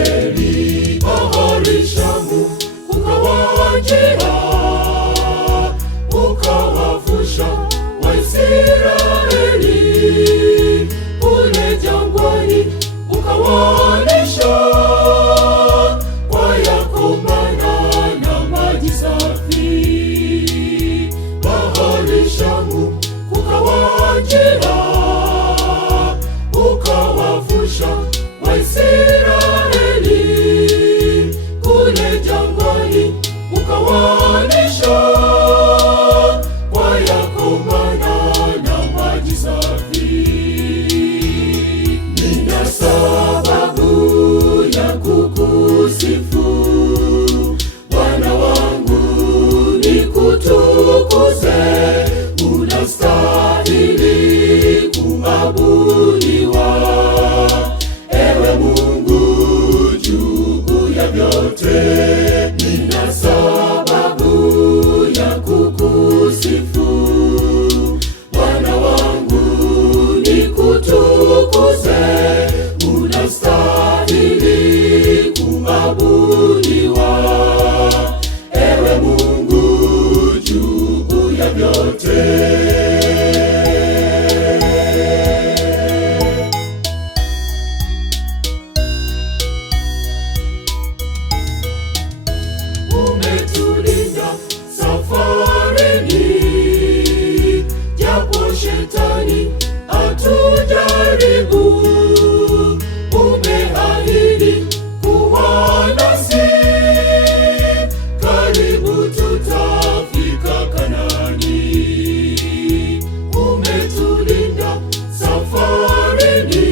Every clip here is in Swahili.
Israeli. Bahari Shamu ukawajia, ukawavusha Waisraeli. Kule jangwani ukawalisha kwa yako mana na maji safi. Bahari Shamu ukawajia, ukawavusha Waisraeli. Kule jangwani ukawalisha kwa yako mana na maji safi. Nina sababu ya kukusifu Bwana wangu, nikutukuze. Unastahili kuabudiwa, ewe Mungu juu ya vyote. Nina sababu ya kukusifu Bwana wangu, nikutukuze. Unastahili kuabudiwa, ewe Mungu juu ya vyote. Umetulinda safarini, japo shetani atujaribu. Umeahidi kuwa nasi, karibu tutafika Kanaani. Umetulinda safarini,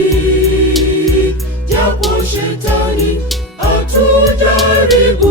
japo shetani atujaribu.